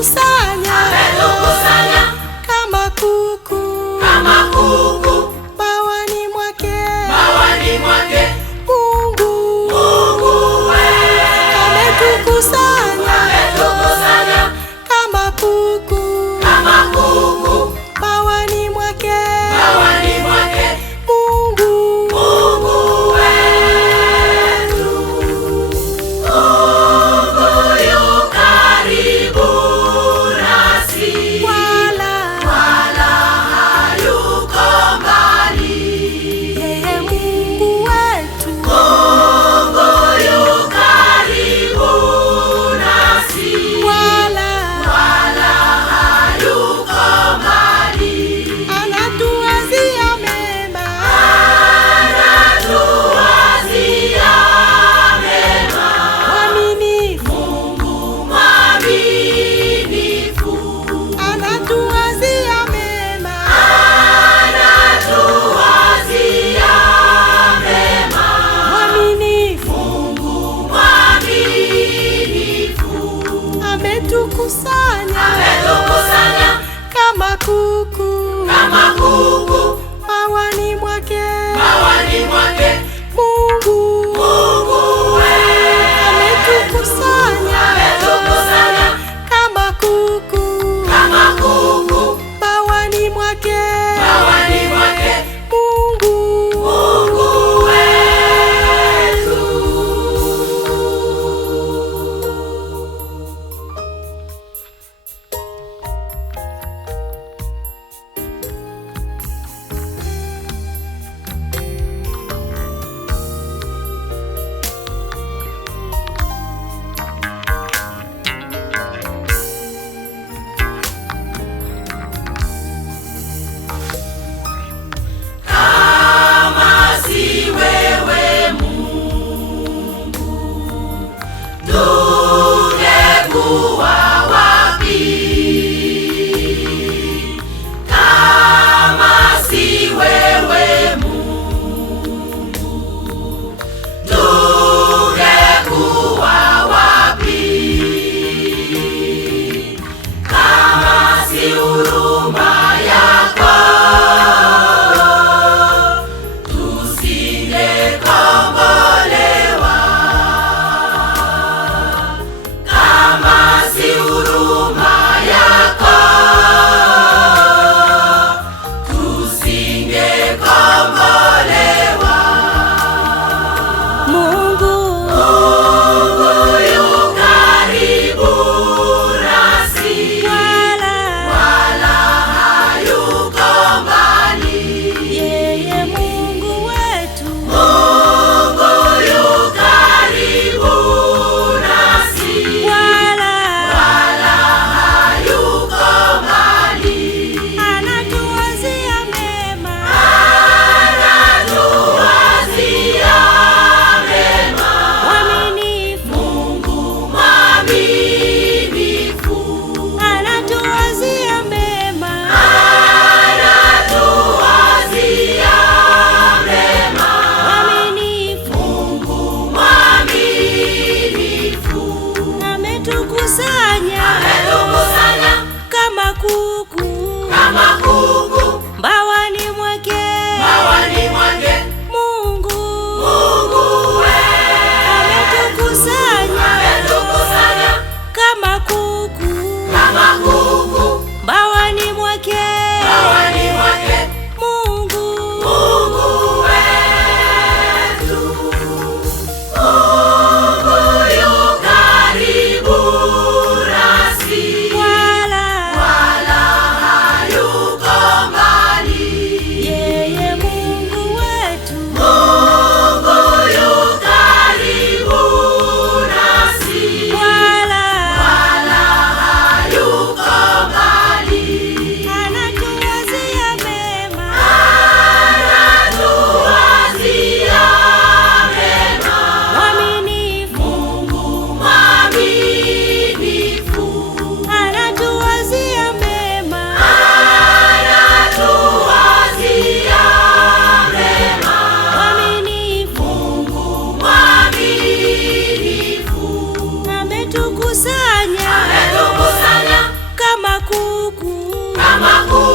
ametukusanya kama kuku bawani mwake Mungu wetu. Ametukusanya kama kuku bawani mwake Mungu wetu. Mungu yu karibu nasi, wala hayuko mbali. Yeye Mungu wetu. Mungu yu karibu nasi, wala hayuko mbali. Anatuwazia mema, mwaminifu. Mungu mwaminifu. Anatuwazia mema, mwaminifu. Mungu mwaminifu. Ametukusanya kama kuku bawani mwake Mungu wetu. ametukusanya kama kuku bawani mwake Mungu wetu. Kama si wewe Mungu, tungekuwa wapi? Kama si wewe Mungu, tungekuwa wapi? Kama si huruma yako, tusingekombolewa. Kama si huruma yako, tusingekombolewa. Mungu yu karibu nasi, wala hayuko mbali. yeye Mungu wetu. Mungu yu karibu nasi, wala hayuko mbali. Anatuwazia mema, mwaminifu. Mungu mwaminifu. Anatuwazia mema, mwaminifu. Mungu mwaminifu. Ametukusanya kama kuku bawani mwake Mungu ametukusanya kama kuku bawani mwake Mungu wetu. Mungu yu karibu nasi, kama kuku.